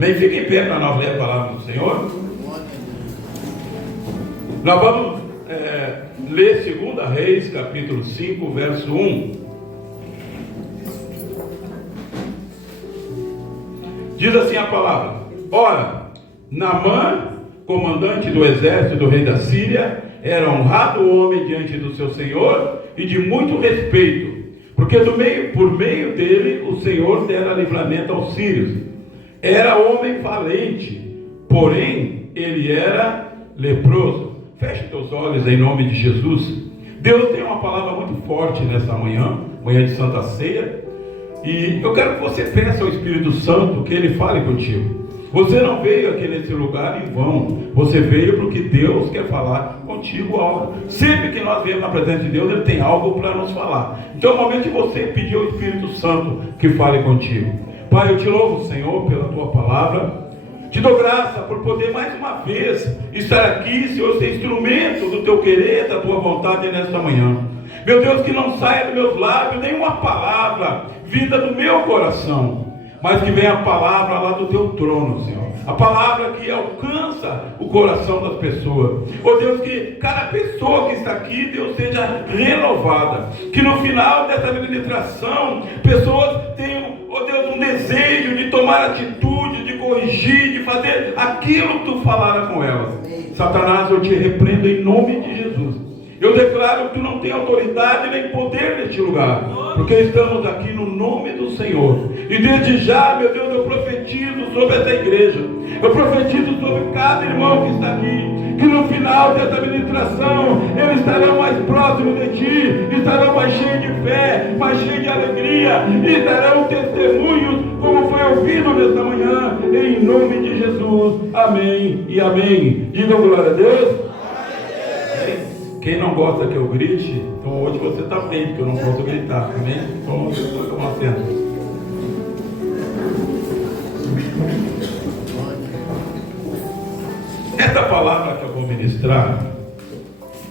Bem, fique em pé para nós ler a palavra do Senhor. Nós vamos ler 2 Reis, capítulo 5, verso 1. Diz assim a palavra: Ora, Naamã, comandante do exército do rei da Síria, era honrado homem diante do seu senhor e de muito respeito, porque por meio dele o Senhor dera livramento aos sírios. Era homem valente, porém ele era leproso. Feche teus olhos em nome de Jesus. Deus tem uma palavra muito forte nessa manhã de Santa Ceia, e eu quero que você peça ao Espírito Santo que ele fale contigo. Você não veio aqui nesse lugar em vão. Você veio porque Deus quer falar contigo algo. Sempre que nós viemos na presença de Deus, Ele tem algo para nos falar. Então é o momento de você pedir ao Espírito Santo que fale contigo. Pai, eu te louvo, Senhor, pela Tua palavra. Te dou graça por poder mais uma vez estar aqui, Senhor, ser instrumento do Teu querer, da Tua vontade nesta manhã. Meu Deus, que não saia dos meus lábios nenhuma palavra vinda do meu coração, mas que venha a palavra lá do Teu trono, Senhor. A palavra que alcança o coração das pessoas. Oh Deus, que cada pessoa que está aqui, Deus, seja renovada. Que no final dessa ministração, pessoas tenham, oh Deus, um desejo de tomar atitude, de corrigir, de fazer aquilo que Tu falara com elas. Satanás, eu te repreendo em nome de Jesus. Eu declaro que Tu não tem autoridade nem poder neste lugar, porque estamos aqui no nome do Senhor. E desde já, meu Deus, eu profetizo sobre essa igreja. Eu profetizo sobre cada irmão que está aqui, que no final dessa ministração, eles estarão mais próximos de Ti, estarão mais cheios de fé, mais cheios de alegria, e darão testemunhos, como foi ouvido nesta manhã, em nome de Jesus. Amém e amém. Digam glória a Deus. Quem não gosta que eu grite, então hoje você está bem, porque eu não posso gritar, amém? Então eu vou tomar assento. Esta palavra que eu vou ministrar,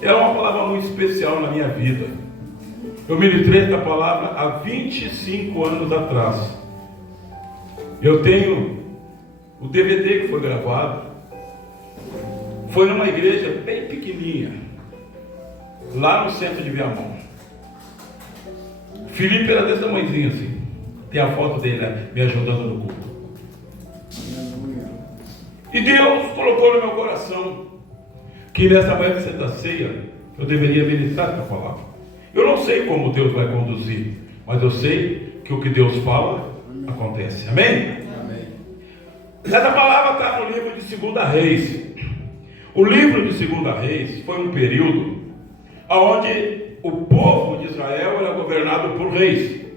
ela é uma palavra muito especial na minha vida. Eu ministrei esta palavra há 25 anos atrás. Eu tenho o DVD que foi gravado. Foi numa igreja bem pequenininha, lá no centro de Viamão. Felipe era desse tamanhozinho assim. Tem a foto dele, né, me ajudando no culto. E Deus colocou no meu coração que nessa manhã de Santa Ceia eu deveria ministrar essa palavra. Eu não sei como Deus vai conduzir, mas eu sei que o que Deus fala acontece. Amém? Amém. Essa palavra está no livro de 2 Reis. O livro de 2 Reis foi um período onde o povo de Israel era governado por reis,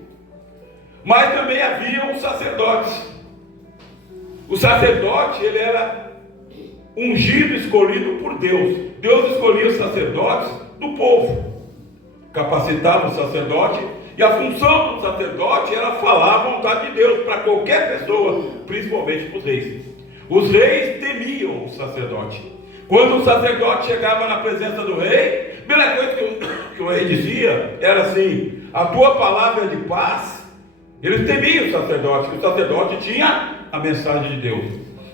mas também havia um sacerdote. O sacerdote, ele era ungido, escolhido por Deus. Deus escolhia os sacerdotes do povo, capacitava o sacerdote, e a função do sacerdote era falar a vontade de Deus para qualquer pessoa, principalmente para os reis. Os reis temiam o sacerdote. Quando o sacerdote chegava na presença do rei, a primeira coisa que o rei dizia era assim: a tua palavra é de paz. Eles temiam o sacerdote, porque o sacerdote tinha a mensagem de Deus.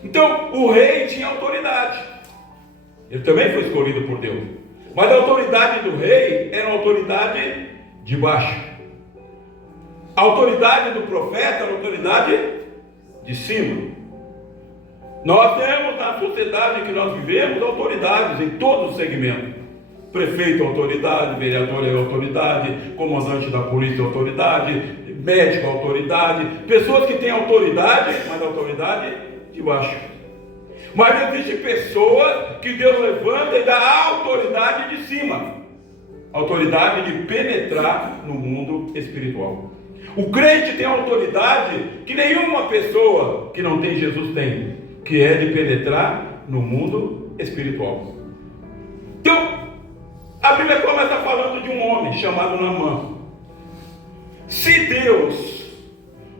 Então o rei tinha autoridade. Ele também foi escolhido por Deus, mas a autoridade do rei era uma autoridade de baixo. A autoridade do profeta era a autoridade de cima. Nós temos na sociedade que nós vivemos autoridades em todos os segmentos. Prefeito é autoridade, vereador é autoridade, comandante da polícia é autoridade, médico é autoridade, pessoas que têm autoridade, mas autoridade de baixo. Mas existem pessoas que Deus levanta e dá autoridade de cima, autoridade de penetrar no mundo espiritual. O crente tem autoridade que nenhuma pessoa que não tem Jesus tem, que é de penetrar no mundo espiritual. Então, a Bíblia começa falando de um homem chamado Naamã. Se Deus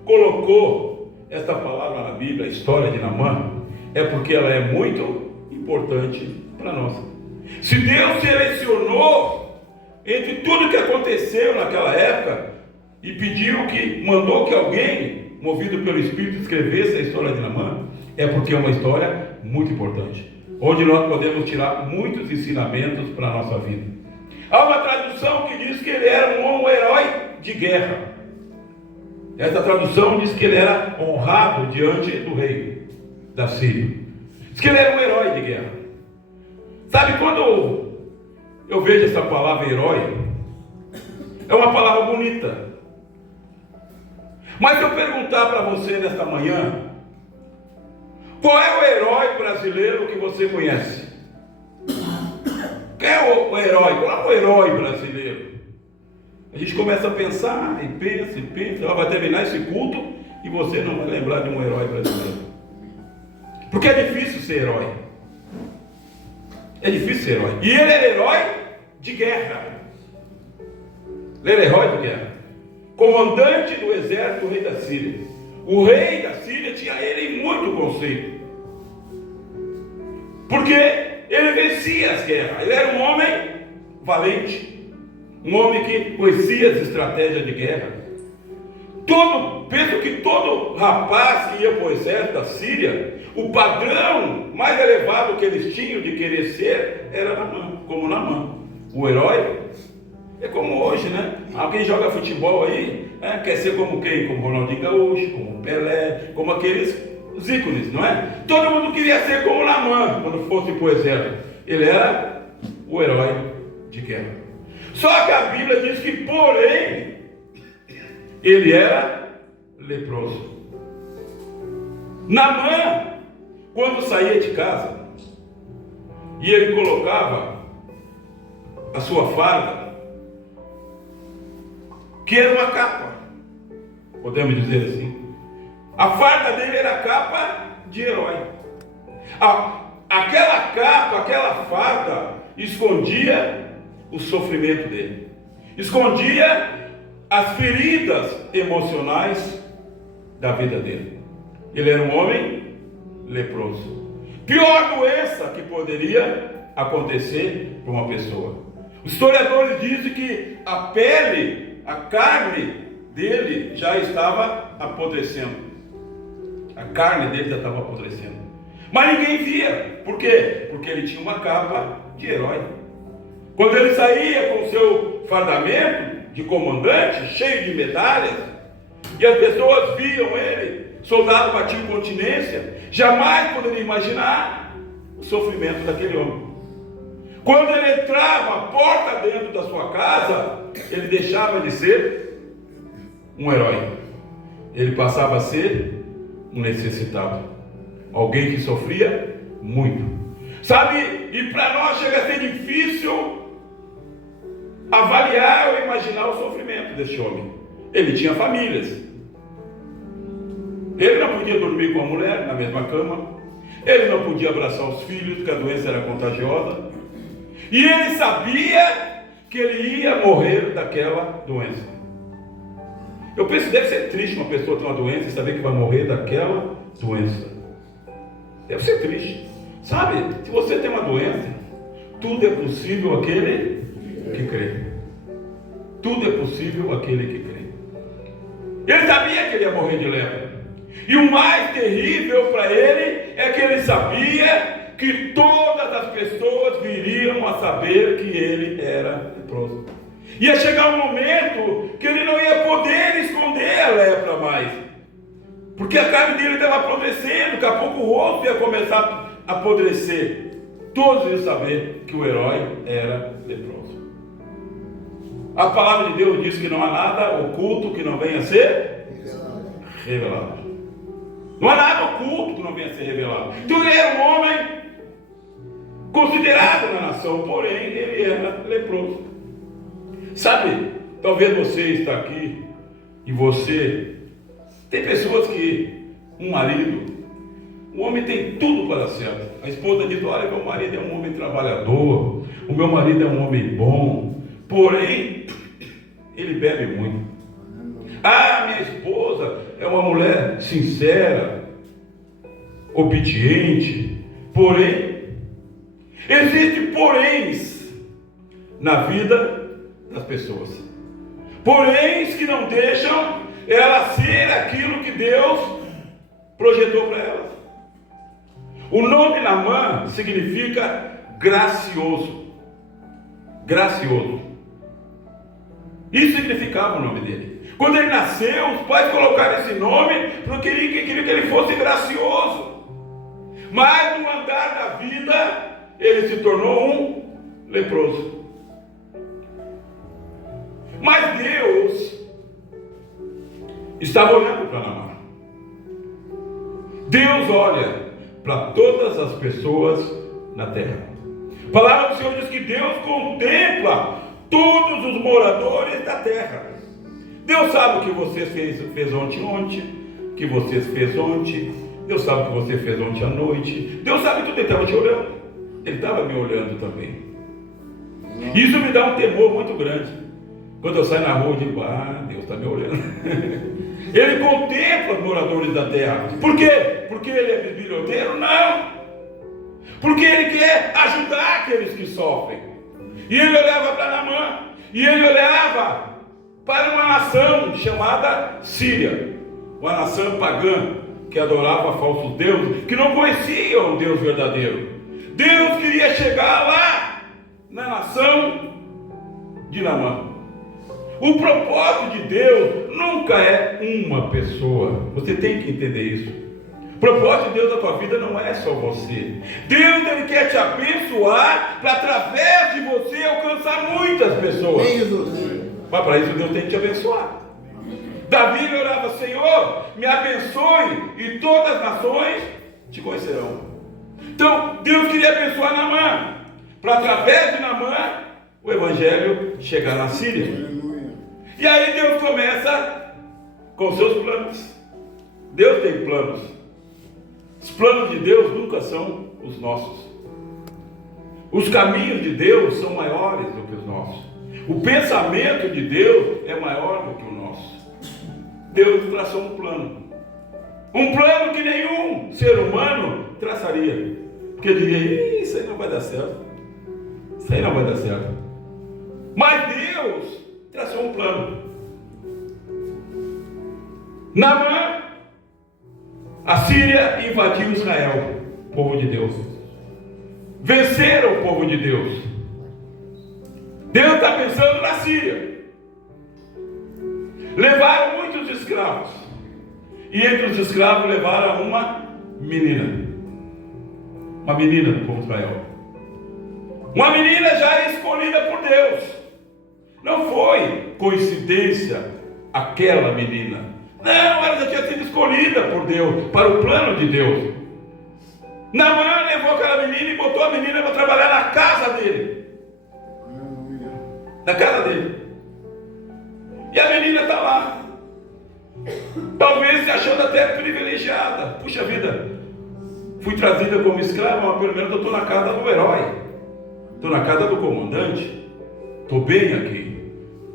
colocou esta palavra na Bíblia, a história de Naamã, é porque ela é muito importante para nós. Se Deus selecionou entre tudo que aconteceu naquela época e mandou que alguém, movido pelo Espírito, escrevesse a história de Naamã, é porque é uma história muito importante, onde nós podemos tirar muitos ensinamentos para a nossa vida. Há uma tradução que diz que ele era um herói de guerra. Essa tradução diz que ele era honrado diante do rei da Síria. Diz que ele era um herói de guerra. Sabe, quando eu vejo essa palavra herói, é uma palavra bonita. Mas se eu perguntar para você nesta manhã, qual é o herói brasileiro que você conhece? Quem é o herói? Qual é o herói brasileiro? A gente começa a pensar e pensa, vai terminar esse culto e você não vai lembrar de um herói brasileiro. Porque é difícil ser herói. É difícil ser herói. E ele era herói de guerra. Ele era herói de guerra. Comandante do exército do rei da Síria. O rei da Síria tinha ele em muito conceito. Porque ele vencia as guerras. Ele era um homem valente. Um homem que conhecia as estratégias de guerra. Penso que todo rapaz que ia para o exército da Síria, o padrão mais elevado que eles tinham de querer ser era Naamã, como Naamã. O herói é como hoje, né? Alguém joga futebol aí, né? Quer ser como quem? Como Ronaldinho Gaúcho, como Pelé, como aqueles os ícones, não é? Todo mundo queria ser como Naamã quando fosse para o exército. Ele era o herói de guerra. Só que a Bíblia diz que, porém, ele era leproso. Naamã, quando saía de casa, e ele colocava a sua farda, que era uma capa, podemos dizer assim. A farda dele era capa de herói. Aquela capa, aquela farda, escondia o sofrimento dele, escondia as feridas emocionais da vida dele. Ele era um homem leproso. Pior doença que poderia acontecer para uma pessoa. Os historiadores dizem que a pele, a carne dele já estava apodrecendo. A carne dele já estava apodrecendo. Mas ninguém via. Por quê? Porque ele tinha uma capa de herói. Quando ele saía com seu fardamento de comandante, cheio de medalhas, e as pessoas viam ele, soldado batiam continência, jamais poderiam imaginar o sofrimento daquele homem. Quando ele entrava a porta dentro da sua casa, ele deixava de ser um herói. Ele passava a ser um necessitado. Alguém que sofria muito. Sabe, e para nós chega a ser difícil avaliar ou imaginar o sofrimento deste homem. Ele tinha famílias. Ele não podia dormir com a mulher na mesma cama. Ele não podia abraçar os filhos, porque a doença era contagiosa. E ele sabia que ele ia morrer daquela doença. Eu penso que deve ser triste uma pessoa ter uma doença e saber que vai morrer daquela doença. Deve ser triste. Sabe, se você tem uma doença, tudo é possível àquele que crê. Tudo é possível àquele que crê. Ele sabia que ele ia morrer de lepra. E o mais terrível para ele é que ele sabia que todas as pessoas viriam a saber que ele era leproso. Ia chegar um momento que ele não ia poder esconder a lepra mais. Porque a carne dele estava apodrecendo, daqui a pouco o rosto ia começar a apodrecer. Todos iam saber que o herói era leproso. A palavra de Deus diz que não há nada oculto que não venha a ser revelado. Não há nada oculto que não venha a ser revelado. Então ele era um homem considerado na nação, porém ele era leproso. Sabe, talvez você está aqui e você tem pessoas que um homem tem tudo para dar certo. A esposa diz: olha, meu marido é um homem trabalhador, o meu marido é um homem bom, porém ele bebe muito. Ah, minha esposa é uma mulher sincera, obediente, porém existem poréns na vida das pessoas. Poréns que não deixam ela ser aquilo que Deus projetou para elas. O nome Naamã significa gracioso. Gracioso. Isso significava o nome dele. Quando ele nasceu, os pais colocaram esse nome porque queriam que ele fosse gracioso. Mas no andar da vida, ele se tornou um leproso. Mas Deus estava olhando para Naamã. Deus olha para todas as pessoas na terra. A palavra do Senhor diz que Deus contempla todos os moradores da terra. Deus sabe o que você fez ontem, o que você fez ontem. Deus sabe o que você fez ontem à noite. Deus sabe tudo, Ele estava te olhando. Ele estava me olhando também. Isso me dá um temor muito grande. Quando eu saio na rua, eu digo, Deus está me olhando. Ele contempla os moradores da terra. Por quê? Porque Ele é biblioteiro? Não. Porque Ele quer ajudar aqueles que sofrem. E Ele olhava para Naamã. E Ele olhava para uma nação chamada Síria. Uma nação pagã que adorava falsos deuses, que não conheciam o Deus verdadeiro. Deus queria chegar lá na nação de Naamã. O propósito de Deus nunca é uma pessoa. Você tem que entender isso. O propósito de Deus na tua vida não é só você. Deus, Ele quer te abençoar para através de você alcançar muitas pessoas. Mas para isso Deus tem que te abençoar. Davi orava, Senhor, me abençoe e todas as nações te conhecerão. Então Deus queria abençoar Naamã, para através de Naamã o evangelho chegar na Síria. E aí Deus começa com seus planos. Deus tem planos. Os planos de Deus nunca são os nossos. Os caminhos de Deus são maiores do que os nossos. O pensamento de Deus é maior do que o nosso. Deus traçou um plano. Um plano que nenhum ser humano traçaria. Porque diria, isso aí não vai dar certo. Isso aí não vai dar certo. Mas Deus traçou um plano. Naamã, a Síria invadiu Israel, o povo de Deus. Venceram o povo de Deus. Deus está pensando na Síria. Levaram muitos escravos. E entre os escravos levaram uma menina. Uma menina do povo de Israel. Uma menina já escolhida por Deus. Não foi coincidência aquela menina. Não, ela já tinha sido escolhida por Deus, para o plano de Deus. Naamã levou aquela menina e botou a menina para trabalhar na casa dele. Na casa dele. E a menina está lá. Talvez se achando até privilegiada. Puxa vida, fui trazida como escrava, mas pelo menos eu estou na casa do herói. Estou na casa do comandante. Estou bem aqui.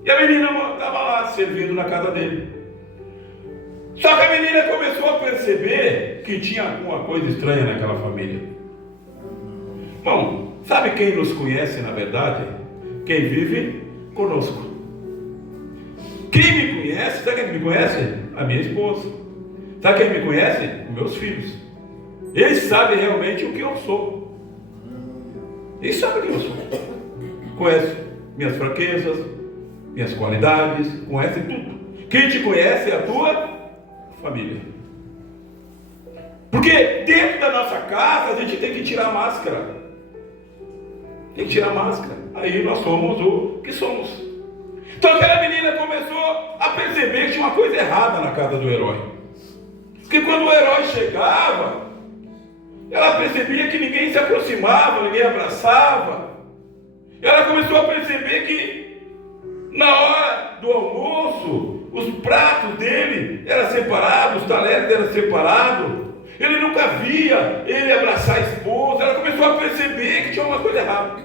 E a menina estava lá, servindo na casa dele. Só que a menina começou a perceber que tinha alguma coisa estranha naquela família. Bom, sabe quem nos conhece na verdade? Quem vive conosco. Quem me conhece, sabe quem me conhece? A minha esposa. Sabe quem me conhece? Meus filhos. Eles sabem realmente o que eu sou. Eles sabem quem eu sou. Conhecem minhas fraquezas, minhas qualidades, conhecem tudo. Quem te conhece é a tua família. Porque dentro da nossa casa a gente tem que tirar a máscara. Tem que tirar a máscara. Aí nós somos o que somos. Então aquela menina começou a perceber que tinha uma coisa errada na casa do herói. Porque quando o herói chegava, ela percebia que ninguém se aproximava, ninguém abraçava. Ela começou a perceber que na hora do almoço, os pratos dele eram separados, os talheres eram separados. Ele nunca via ele abraçar a esposa. Ela começou a perceber que tinha uma coisa errada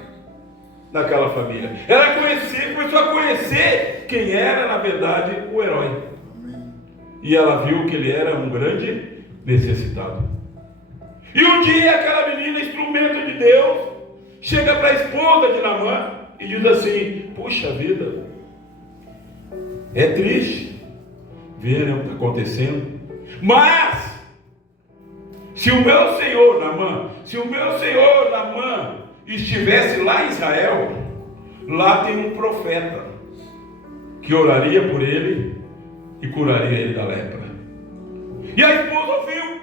naquela família. Ela começou a conhecer quem era, na verdade, o herói. E ela viu que ele era um grande necessitado. E um dia aquela menina, instrumento de Deus, chega para a esposa de Naamã e diz assim: puxa vida, é triste ver o que está acontecendo, mas Se o meu senhor Naamã estivesse lá em Israel, lá tem um profeta que oraria por ele e curaria ele da lepra. E a esposa ouviu.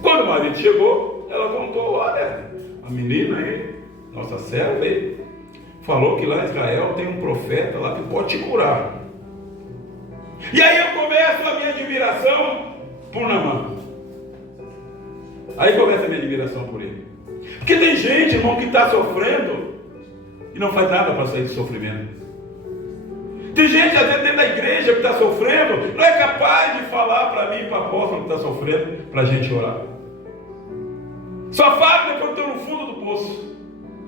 Quando o marido chegou, ela contou: olha, a menina aí, nossa serva aí, falou que lá em Israel tem um profeta lá que pode te curar. E aí eu começo a minha admiração por Naamã. Aí começa a minha admiração por ele. Porque tem gente, irmão, que está sofrendo e não faz nada para sair do sofrimento. Tem gente, às vezes, dentro da igreja que está sofrendo, não é capaz de falar para mim, para o apóstolo que está sofrendo, para a gente orar. Só fala depois que estou no fundo do poço.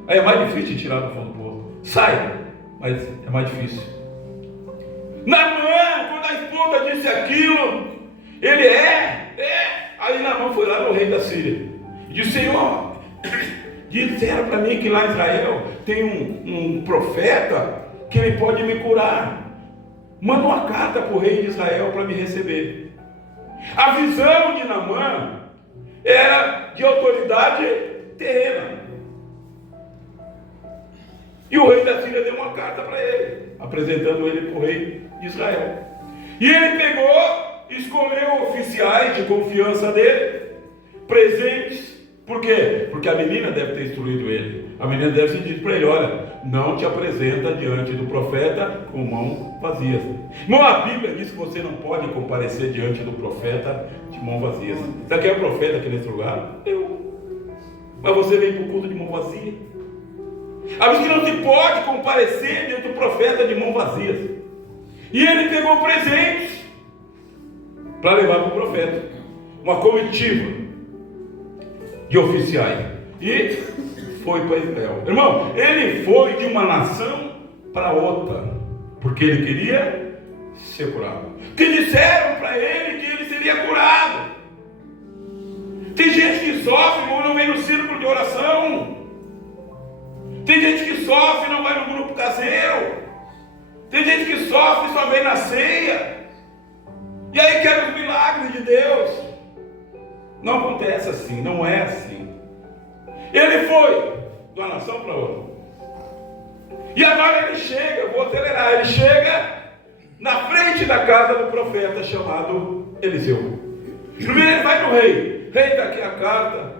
Aí é mais difícil de tirar do fundo do poço. Sai, mas é mais difícil. Naamã, quando a esposa disse aquilo, ele Aí Naamã foi lá no rei da Síria e disse: Senhor, disseram para mim que lá em Israel tem um profeta que ele pode me curar. Manda uma carta para o rei de Israel para me receber. A visão de Naamã era de autoridade terrena. E o rei da Síria deu uma carta para ele, apresentando ele para o rei de Israel. E ele pegou, escolheu oficiais de confiança dele, presentes. Por quê? Porque a menina deve ter instruído ele. A menina deve ter dito para ele: olha, não te apresenta diante do profeta com mãos vazias. Irmão, a Bíblia diz que você não pode comparecer diante do profeta de mãos vazias. Sabe quem é o profeta aqui nesse lugar? Eu. Mas você vem para o culto de mão vazia. A Bíblia diz que não se pode comparecer diante do profeta de mãos vazias. E ele pegou presentes para levar para o profeta, uma comitiva de oficiais, e foi para Israel. Irmão, ele foi de uma nação para outra, porque ele queria ser curado. Que disseram para ele que ele seria curado. Tem gente que sofre, irmão, não vem no círculo de oração. Tem gente que sofre e não vai no grupo caseiro. Tem gente que sofre e só vem na ceia. E aí quer os milagres de Deus. Não acontece assim, não é assim. Ele foi de uma nação para outra. E agora ele chega, eu vou acelerar, ele chega na frente da casa do profeta chamado Eliseu. Primeiro ele vai no rei. Rei, está aqui a carta.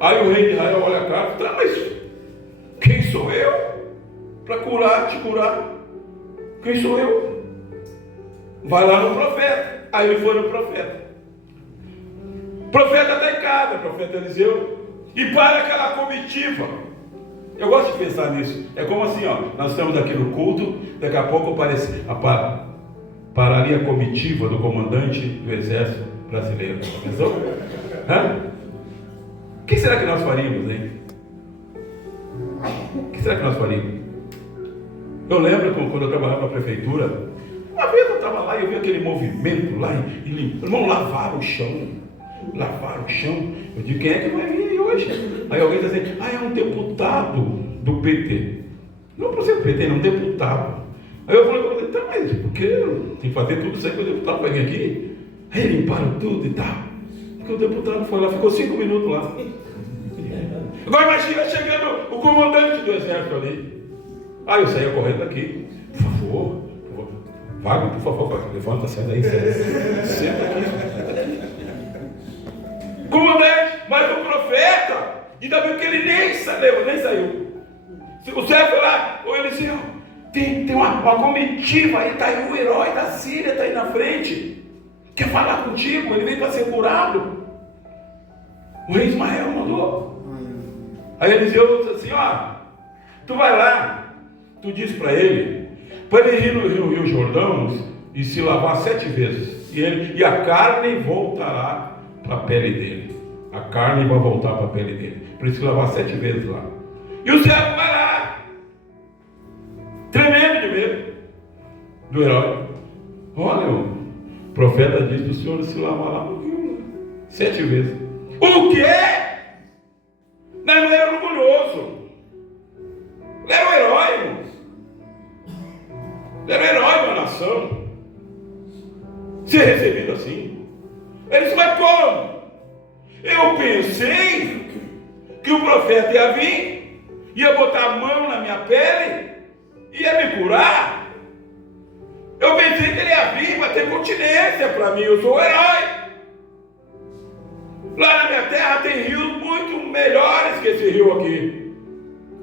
Aí o rei de Israel olha a carta: tá, mas quem sou eu para te curar? Quem sou eu? Vai lá no profeta. Aí ele foi no profeta. O profeta está em casa, o profeta Eliseu, e para aquela comitiva. Eu gosto de pensar nisso. É como assim, ó, nós estamos aqui no culto, daqui a pouco pararia a comitiva do comandante do exército brasileiro. Pensou? O que será que nós faríamos, hein? O que será que nós faríamos? Eu lembro quando eu trabalhava na prefeitura, uma vez eu estava lá e eu vi aquele movimento lá, irmão, lavaram o chão. Eu digo: quem é que vai vir aí hoje? Aí alguém está dizendo: é um deputado do PT. Não para ser PT, não, um deputado. Aí eu falei: tá, mas por que tem que fazer tudo isso aí que o deputado vai vir aqui? Aí limparam tudo e tal. Porque o deputado foi lá, ficou 5 minutos lá. Agora imagina chegando o comandante do exército ali. Aí eu saía correndo daqui: por favor, Wagner, por favor, levanta, sai daí, senta aqui. Comandante, mas o profeta, ainda bem que ele nem saiu. O servo foi lá: ô Eliseu, tem uma comitiva aí, está aí o herói da Síria, está aí na frente, quer falar contigo, ele veio para ser curado. O rei Ismael mandou. Aí Eliseu disse assim: tu vai lá, tu diz para ele ir no Rio Jordão e se lavar 7 vezes, e a carne voltará para a pele dele. A carne vai voltar para a pele dele. Para ele se lavar 7 vezes lá. E o servo vai lá, tremendo de medo do herói. Olha, o profeta diz para o senhor se lavar lá no rio 7 vezes. O quê? Não, ele era orgulhoso. Ele era o herói, irmãos. Ele era o herói de uma nação. ser recebido assim. Ele disse, mas como? Eu pensei que o profeta ia vir, ia botar a mão na minha pele, ia me curar. Eu pensei que ele ia vir para ter continência para mim, eu sou o herói. Lá na minha terra tem rios muito melhores que esse rio aqui.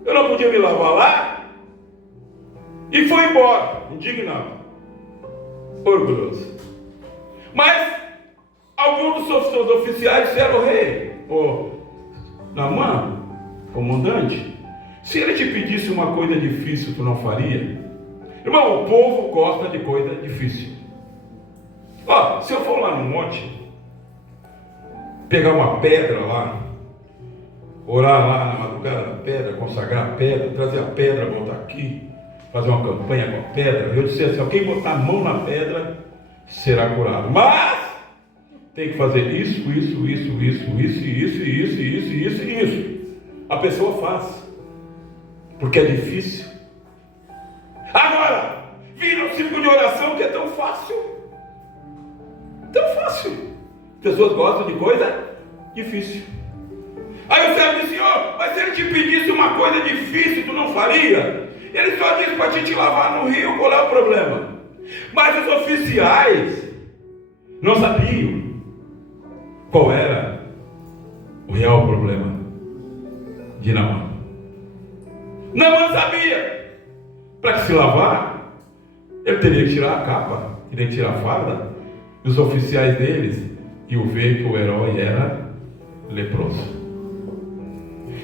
Eu não podia me lavar lá? E foi embora, indignado, orgulhoso. Mas alguns dos seus oficiais disseram ao rei, Naamã, comandante, se ele te pedisse uma coisa difícil, tu não faria? Irmão, o povo gosta de coisa difícil. Se eu for lá no monte, pegar uma pedra lá, orar lá na madrugada da pedra, consagrar a pedra, trazer a pedra, voltar aqui, fazer uma campanha com a pedra, eu disse assim, quem botar a mão na pedra será curado. Mas tem que fazer isso. A pessoa faz, porque é difícil. Agora, vira um círculo de oração que é tão fácil. Tão fácil. Pessoas gostam de coisa difícil. Aí o servo disse, Senhor, mas se ele te pedisse uma coisa difícil, tu não faria? Ele só disse para te lavar no rio, qual é o problema? Mas os oficiais não sabiam qual era o real problema de Naamã. Naamã sabia. Para que se lavar, ele teria que tirar a capa, teria que tirar a farda. E os oficiais deles iam ver que o herói era leproso.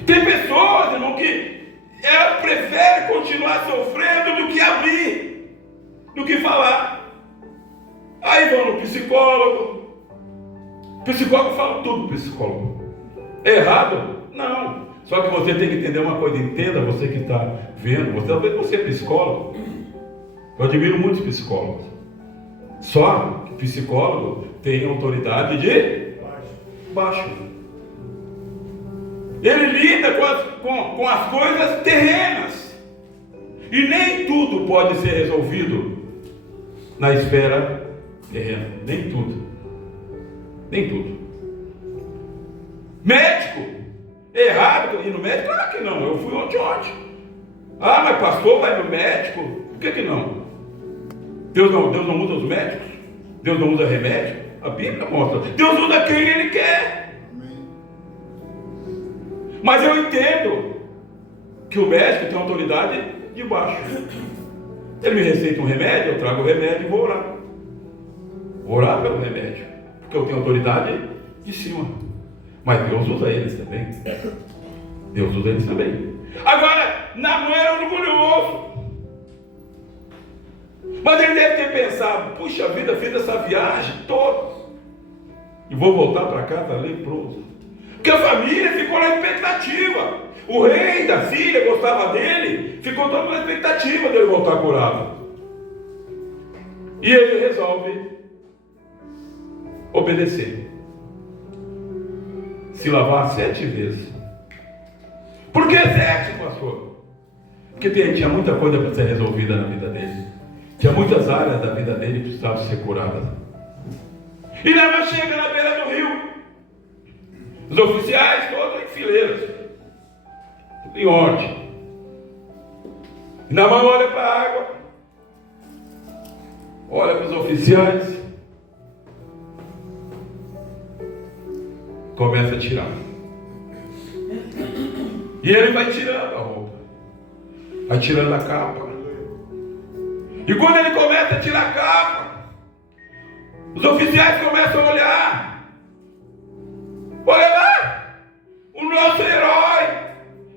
Tem pessoas, irmão, que ela prefere continuar sofrendo do que abrir, do que falar. Aí vão no psicólogo. O psicólogo fala tudo, psicólogo. É errado? Não. Só que você tem que entender uma coisa, entenda, você que está vendo, talvez você é psicólogo. Eu admiro muitos psicólogos. Só que psicólogo tem autoridade de baixo. Ele lida com as coisas terrenas. E nem tudo pode ser resolvido na esfera terrena. Nem tudo. Médico. Errado ir no médico? Claro que não, eu fui ontem. Mas pastor vai no médico? Por que não? Deus não usa os médicos? Deus não usa remédio? A Bíblia mostra. Deus usa quem Ele quer. Mas eu entendo que o médico tem autoridade de baixo. Ele me receita um remédio, eu trago o remédio e vou orar. Vou orar pelo remédio, porque eu tenho autoridade de cima. Mas Deus usa eles também. Agora, Naamã era orgulhoso. Mas ele deve ter pensado, puxa vida, fiz essa viagem toda e vou voltar para casa leproso. Porque a família ficou na expectativa. O rei da Síria gostava dele, ficou todo na expectativa dele voltar curado. E ele resolve obedecer. Se lavar 7 vezes. Por que 7, pastor? Porque tinha muita coisa para ser resolvida na vida dele. Tinha muitas áreas da vida dele que precisavam ser curadas. E Naamã chega na beira do rio. Os oficiais todos em fileiras, tudo em ordem. E Naamã olha para a água, olha para os oficiais, começa a tirar. E ele vai tirando a roupa, vai tirando a capa. E quando ele começa a tirar a capa, os oficiais começam a olhar. Olha lá, o nosso herói,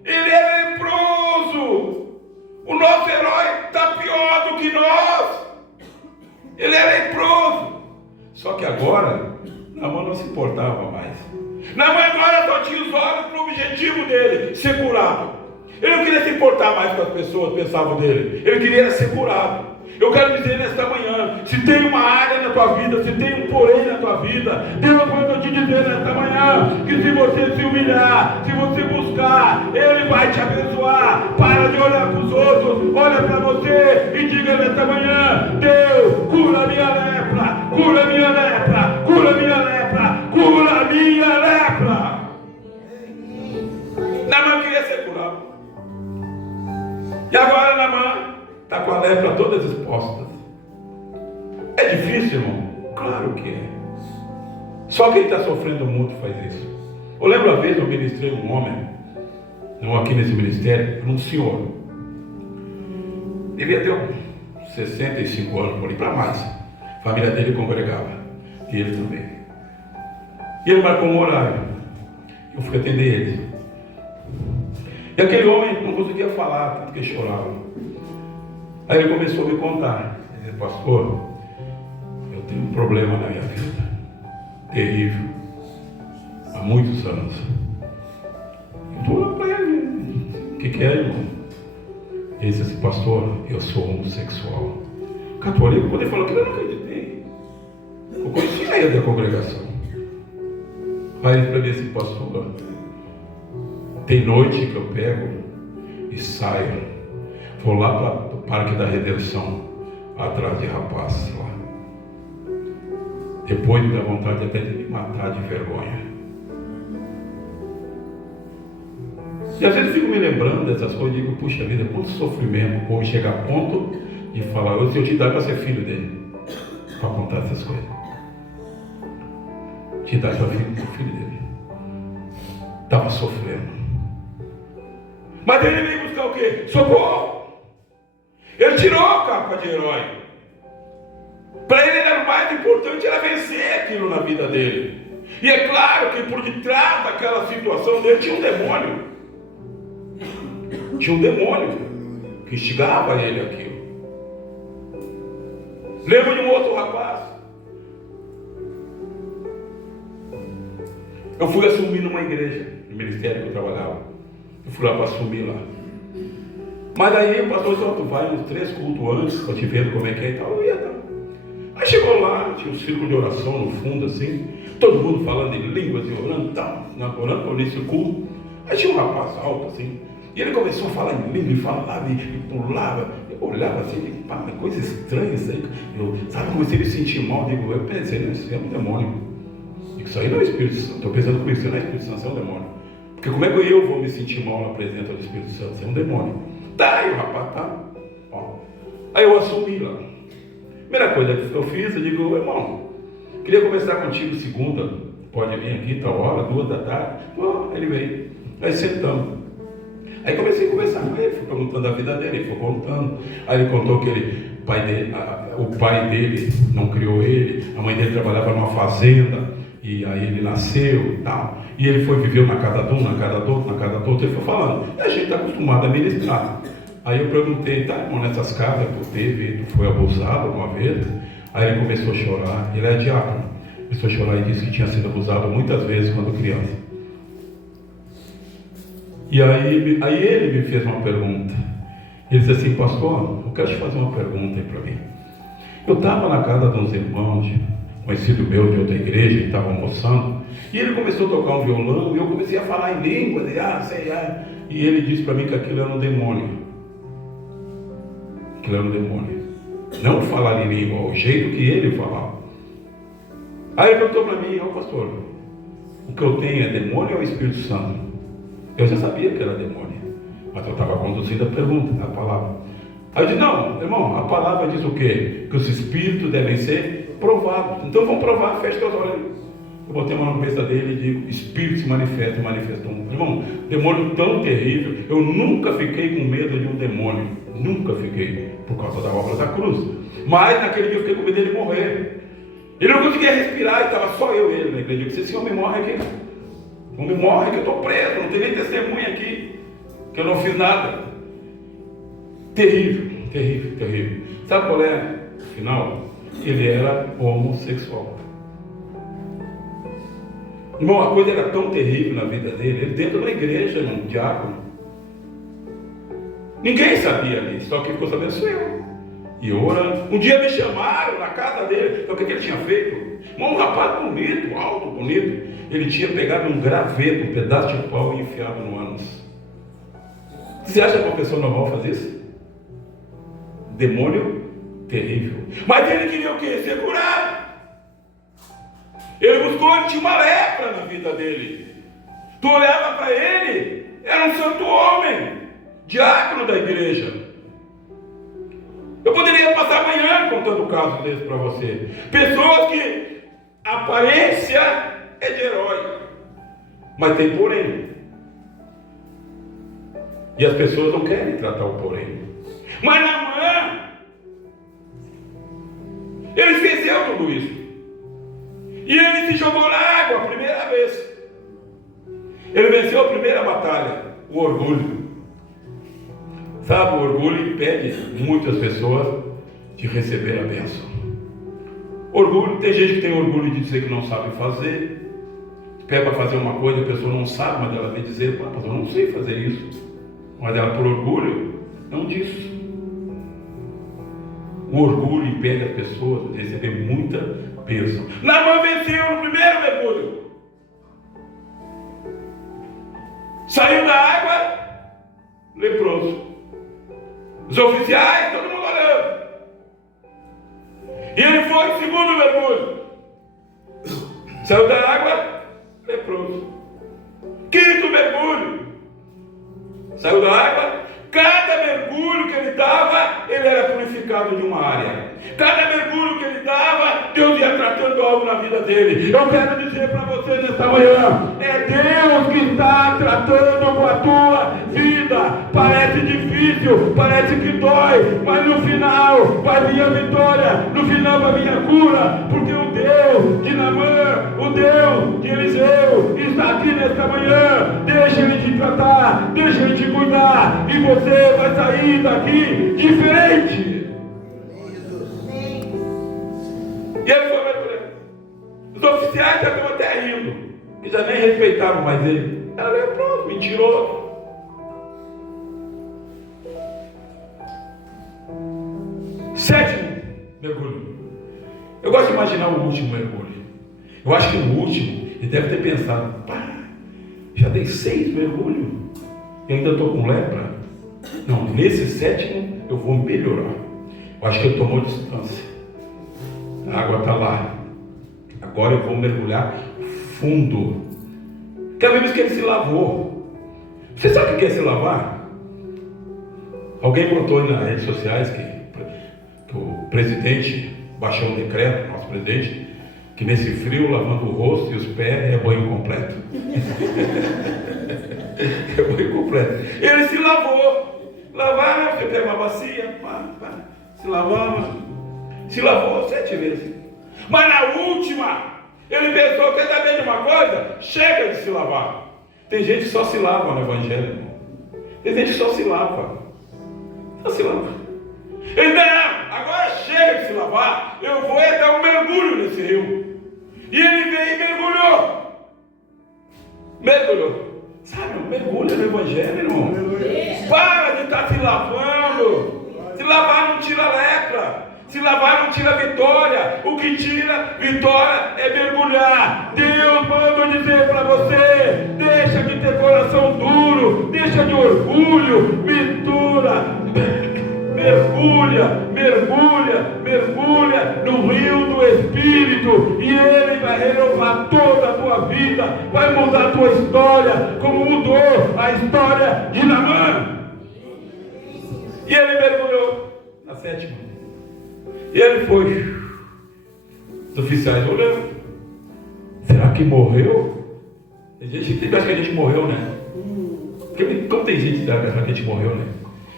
ele é leproso. O nosso herói está pior do que nós. Ele é leproso. Só que agora, Naamã não se importava mais. Naamã agora só tinha os olhos para o objetivo dele, ser curado. Ele não queria se importar mais com as pessoas pensavam dele. Ele queria ser curado. Eu quero dizer nesta manhã, se tem uma área na tua vida, se tem um porém na tua vida, Deus manda te dizer nesta manhã, que se você se humilhar, se você buscar, Ele vai te abençoar. Para de olhar para os outros, olha para você e diga nesta manhã, Deus, cura a minha lepra, cura minha lepra, cura minha lepra, cura minha lepra. Naamã queria ser curado. E agora Naamã está com a lepra todas expostas. É difícil, irmão? Claro que é. Só quem está sofrendo muito faz isso. Eu lembro uma vez eu ministrei um homem, não aqui nesse ministério, um senhor. Devia ter uns 65 anos, por aí para mais. A família dele congregava. E ele também. E ele marcou um horário. Eu fui atender ele. E aquele homem não conseguia falar, tanto que chorava. Aí ele começou a me contar. Ele disse: pastor, eu tenho um problema na minha vida. Terrível. Há muitos anos. Eu estou lá para ele. O que é, irmão? Ele disse assim: pastor, eu sou homossexual. Católico, quando ele falou que eu não acreditei. Eu conhecia ele da congregação. Aí ele para mim assim: pastor, tem noite que eu pego e saio. Vou lá para o Parque da Redenção, atrás de rapazes lá. Depois me dá vontade até de me matar de vergonha. E às vezes eu fico me lembrando dessas coisas e digo: puxa vida, quanto sofrimento pode chegar a ponto de falar: se eu te dar para ser filho dele, para contar essas coisas. Te dar para filho dele. Estava sofrendo. Mas ele veio buscar o quê? Socorro! Ele tirou a capa de herói. Para ele era o mais importante, era vencer aquilo na vida dele. E é claro que por detrás daquela situação dele tinha um demônio. Tinha um demônio que instigava ele aquilo. Lembro de um outro rapaz. Eu fui assumir numa igreja, no ministério que eu trabalhava. Eu fui lá para assumir lá. Mas aí o pastor disse: tu vai uns 3 cultos antes, para te ver como é que é e tal. Eu ia tal. Aí chegou lá, tinha um círculo de oração no fundo assim, todo mundo falando em línguas e orando e tal, orando para o início do culto. Aí tinha um rapaz alto assim, e ele começou a falar em língua, e falava e pulava. Eu olhava assim, e digo: pá, mas coisa estranha isso aí. Eu, sabe, comecei a me sentir mal. Eu pensei: não, isso é um demônio. Digo: isso aí não é Espírito Santo. Estou pensando com isso, não é Espírito Santo, isso é um demônio. Porque como é que eu vou me sentir mal na presença do Espírito Santo? Isso é um demônio. Tá, aí o rapaz tá. Ó. Aí eu assumi lá. Primeira coisa que eu fiz, eu digo: irmão, queria conversar contigo segunda. Pode vir aqui, tal hora, 2 da tarde. Ó, ele veio. Aí sentamos. Aí comecei a conversar com ele, fui perguntando a vida dele, ele foi contando. Aí ele contou que o pai dele não criou ele, a mãe dele trabalhava numa fazenda, e aí ele nasceu e tal. E ele viveu na casa de um, na casa do outro, na casa do outro. Ele foi falando. E a gente está acostumado a ministrar. Aí eu perguntei: tá, irmão, nessas casas tu foi abusado alguma vez? Aí ele começou a chorar. Ele é diácono. Começou a chorar e disse que tinha sido abusado muitas vezes quando criança. E aí ele me fez uma pergunta. Ele disse assim: pastor, eu quero te fazer uma pergunta aí para mim. Eu estava na casa de uns irmãos, conhecido meu de outra igreja, que estava almoçando, e ele começou a tocar um violão, e eu comecei a falar em línguas, e ele disse para mim que aquilo era um demônio. Aquilo era um demônio. Não falar em língua, o jeito que ele falava. Aí ele perguntou para mim: pastor, o que eu tenho é demônio ou Espírito Santo? Eu já sabia que era demônio, mas eu estava conduzindo a pergunta, a palavra. Aí eu disse: não, irmão, a palavra diz o quê? Que os espíritos devem ser provados. Então vamos provar, fecha teus olhos. Eu botei a mão na cabeça dele e digo: espírito se manifestou. Irmão, demônio tão terrível. Eu nunca fiquei com medo de um demônio. Nunca fiquei, por causa da obra da cruz. Mas naquele dia eu fiquei com medo dele morrer. Ele não conseguia respirar, e estava só eu e ele na igreja. Eu disse: esse homem morre aqui. Homem morre que eu estou preso, não tem nem testemunha aqui, que eu não fiz nada. Terrível, terrível, terrível. Sabe qual é o final? Ele era homossexual. Irmão, a coisa era tão terrível na vida dele. Ele dentro da igreja, um diácono. Ninguém sabia disso, só quem ficou sabendo sou eu. E orando. Um dia me chamaram na casa dele. Então o que ele tinha feito? Um rapaz bonito, alto, bonito. Ele tinha pegado um graveto, um pedaço de pau e enfiado no ânus. Você acha que uma pessoa normal faz isso? Demônio terrível. Mas ele queria o quê? Ser curado. Ele buscou, ele tinha uma lepra na vida dele. Tu olhava para ele, era um santo homem, diácono da igreja. Eu poderia passar amanhã contando casos desses para você. Pessoas que a aparência é de herói, mas tem porém. E as pessoas não querem tratar o porém. Mas Naamã, ele esqueceu tudo isso. E ele se jogou na água a primeira vez. Ele venceu a primeira batalha, o orgulho. Sabe, o orgulho impede muitas pessoas de receber a bênção. Orgulho, tem gente que tem orgulho de dizer que não sabe fazer. Pede para fazer uma coisa, a pessoa não sabe, mas ela vem dizer, mas eu não sei fazer isso. Mas ela, por orgulho, não diz. O orgulho impede as pessoas de receber muita bênção. Naamã venceu no primeiro mergulho. Saiu da água, leproso. Os oficiais, todo mundo olhando. E ele foi no segundo mergulho. Saiu da água, leproso. Quinto mergulho. Saiu da água. Cada mergulho que ele dava, ele era purificado de uma área. Cada mergulho que ele dava, Deus ia tratando algo na vida dele. Eu quero dizer para você nesta manhã, é Deus que está tratando com a tua vida. Parece difícil, parece que dói, mas no final vai vir a vitória, no final vai vir a cura, porque o Deus de Naamã, o Deus de Eliseu está aqui nesta manhã. Deixa ele te tratar, deixa ele te cuidar, e você vai sair daqui diferente. E ele foi mergulhando. Os oficiais já estavam até rindo, que já nem respeitavam mais ele. Era leproso, mentiroso. Sétimo mergulho. Eu gosto de imaginar o último mergulho. Eu acho que no último ele deve ter pensado, pá, já dei 6 mergulhos e ainda estou com lepra. Não, nesse sétimo eu vou melhorar. Eu acho que ele tomou distância. A água está lá. Agora eu vou mergulhar fundo. Quer ver que ele se lavou. Você sabe o que é se lavar? Alguém botou nas redes sociais que o presidente baixou um decreto, nosso presidente, que nesse frio, lavando o rosto e os pés, é banho completo. É banho completo. Ele se lavou. Lavar, você pega uma bacia, se lavava. Se lavou 7 vezes. Mas na última, ele pensou, quer saber de uma coisa? Chega de se lavar. Tem gente que só se lava no evangelho. Tem gente que só se lava. Só se lava. Ele não, agora chega de se lavar. Eu vou dar um mergulho nesse rio. E ele veio e mergulhou. Mergulhou. Sabe, mergulha no evangelho, irmão. Para de estar se lavando. Se lavar não tira lepra. Se lavar não tira vitória. O que tira vitória é mergulhar. Deus manda dizer para você: deixa de ter coração duro, deixa de orgulho, mistura, mergulha, mergulha, mergulha no rio do Espírito, e Ele vai renovar toda a tua vida, vai mudar a tua história, como mudou a história de Naamã. E ele mergulhou na 7ª. E ele foi. Os oficiais olhando. Será que morreu? Tem gente que acha que a gente morreu, né? Porque como tem gente que acha que a gente morreu, né?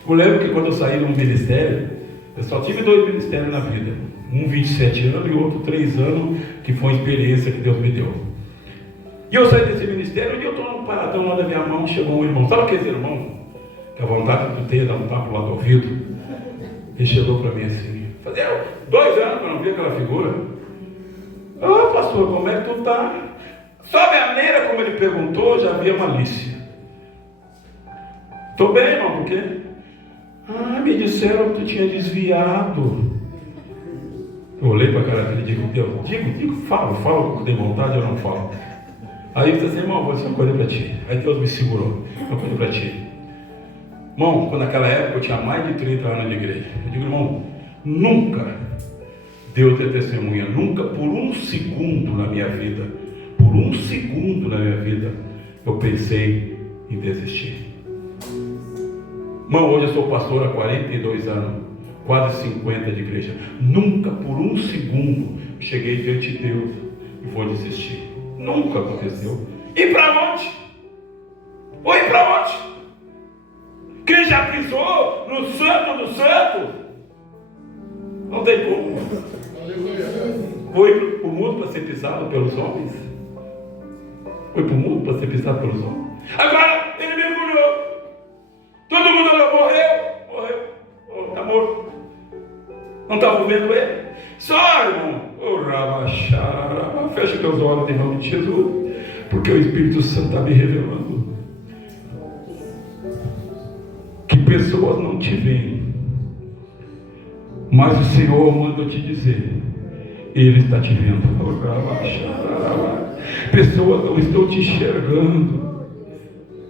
Eu lembro que quando eu saí do ministério, eu só tive 2 ministérios na vida. Um 27 anos e outro 3 anos, que foi uma experiência que Deus me deu. E eu saí desse ministério e eu estou num paradão lá da minha mão, chegou um irmão. Sabe aquele irmão? Que a vontade de ter, dar um tapa lá do ouvido. Ele chegou para mim assim. Fazia 2 anos que eu não via aquela figura. Pastor, como é que tu tá? Só a maneira como ele perguntou, já havia malícia. Estou bem, irmão, por quê? Me disseram que tu tinha desviado. Eu olhei para a cara dele e digo, Deus, falo, quando tem vontade eu não falo. Aí ele disse assim, irmão, vou dizer uma coisa para ti. Aí Deus me segurou, uma coisa para ti. Irmão, quando naquela época eu tinha mais de 30 anos de igreja. Eu digo, irmão, nunca Deus é testemunha, nunca por um segundo na minha vida, eu pensei em desistir. Irmão, hoje eu sou pastor há 42 anos, quase 50 de igreja. Nunca por um segundo cheguei diante de Deus e vou desistir. Nunca aconteceu. E para onde? Ou ir para onde? Quem já pisou no santo do santo? Não tem como. Foi para o mundo para ser pisado pelos homens? Foi para o mundo para ser pisado pelos homens? Agora ele mergulhou. Todo mundo morreu. Está morto. Não estava vendo ele? Só, irmão. Fecha teus olhos em nome de Jesus, porque o Espírito Santo está me revelando que pessoas não te veem, mas o Senhor manda te dizer, Ele está te vendo. Pessoas não estão te enxergando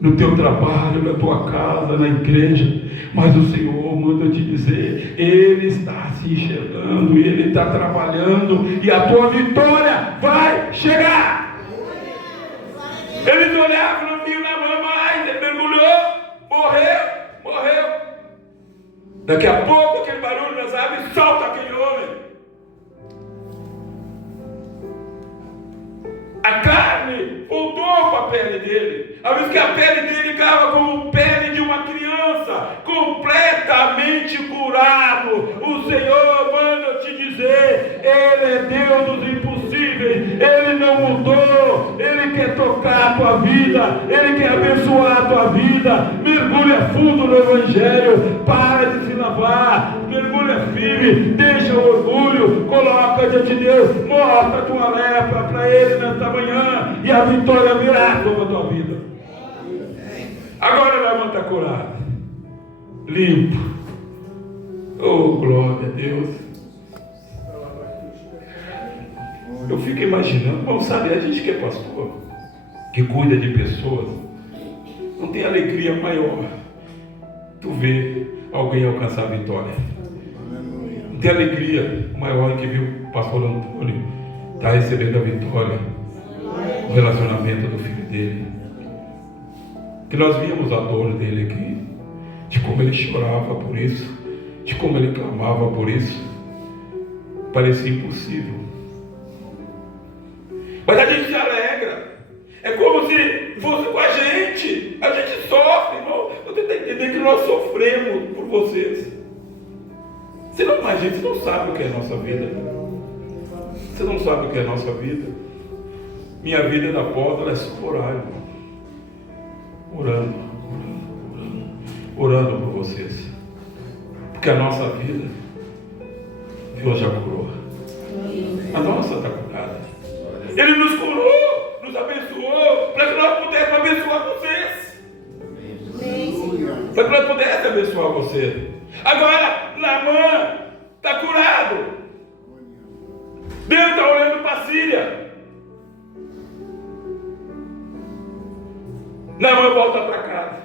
no teu trabalho, na tua casa, na igreja, mas o Senhor manda te dizer, Ele está se enxergando, Ele está trabalhando, e a tua vitória vai chegar. Eles olhavam, não viam na mão mais, ele mergulhou, morreu. Daqui a pouco aquele barulho nas árvores solta aquele homem. A carne voltou para a pele dele. A vez que a pele dele ficava como pele de uma criança, completamente curado. O Senhor manda te dizer, Ele é Deus dos impossíveis. Ele não mudou. Ele quer tocar a tua vida. Ele quer abençoar a tua vida. Mergulha fundo no Evangelho. Para de se lavar. Mergulha firme. Deixa o orgulho. Coloca diante de Deus. Mostra a tua lepra para Ele nesta manhã. E a vitória virá sobre a tua vida. Agora a irmã está curada. Limpo. Oh, glória a Deus. Eu fico imaginando, vamos saber, a gente que é pastor, que cuida de pessoas, não tem alegria maior tu ver alguém alcançar a vitória. Não tem alegria maior que ver o pastor Antônio estar recebendo a vitória, o relacionamento do filho dele. Que nós víamos a dor dele aqui, de como ele chorava por isso, de como ele clamava por isso. Parecia impossível. Mas a gente se alegra. É como se fosse com a gente. A gente sofre, irmão. Você tem que entender que nós sofremos por vocês. Você não, a gente não sabe o que é a nossa vida. Você não sabe o que é a nossa vida. Minha vida da porta, ela é só orar, irmão. Orando por vocês. Porque a nossa vida, Deus já curou. A nossa está curada. Ele nos curou, nos abençoou, para que nós pudéssemos abençoar vocês. Para que nós pudéssemos abençoar você. Agora, Naamã está curado. Deus está olhando para a Síria. Naamã volta para casa.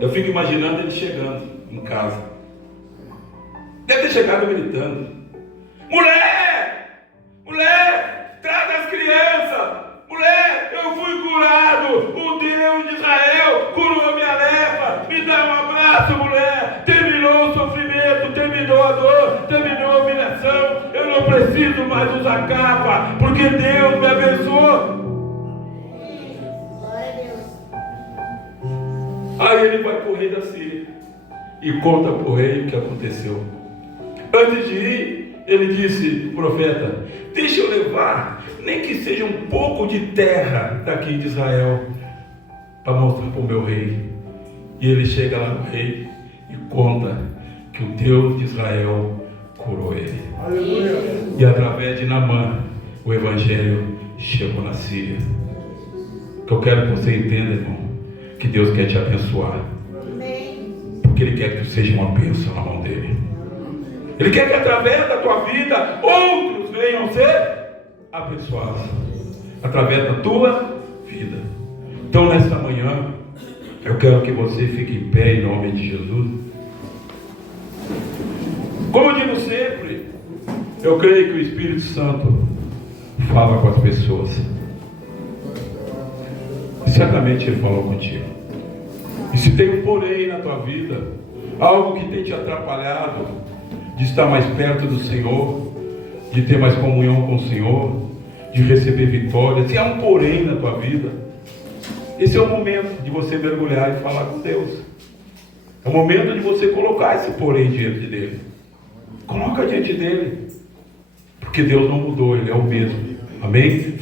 Eu fico imaginando ele chegando em casa. Deve ter chegado gritando: mulher, traga as crianças. Mulher, eu fui curado. O Deus de Israel curou minha lepra. Me dá um abraço, mulher. Terminou o sofrimento, terminou a dor, terminou a humilhação. Eu não preciso mais usar capa, porque Deus me abençoou. Aí ele vai para o rei da Síria e conta para o rei o que aconteceu. Antes de ir, ele disse, profeta, deixa eu levar, nem que seja um pouco de terra daqui de Israel, para mostrar para o meu rei. E ele chega lá no rei e conta que o Deus de Israel curou ele. Aleluia. E através de Naamã, o evangelho chegou na Síria. O que eu quero que você entenda, irmão, que Deus quer te abençoar. Porque Ele quer que tu seja uma bênção na mão dEle. Ele quer que através da tua vida outros venham ser abençoados através da tua vida. Então nessa manhã eu quero que você fique em pé em nome de Jesus. Como eu digo sempre, Eu creio que o Espírito Santo fala com as pessoas. E certamente Ele falou contigo. E se tem um porém na tua vida, algo que tem te atrapalhado de estar mais perto do Senhor, de ter mais comunhão com o Senhor, de receber vitórias, se há um porém na tua vida, esse é o momento de você mergulhar e falar com Deus. É o momento de você colocar esse porém diante dele. Coloca diante dele. Porque Deus não mudou, Ele é o mesmo. Amém?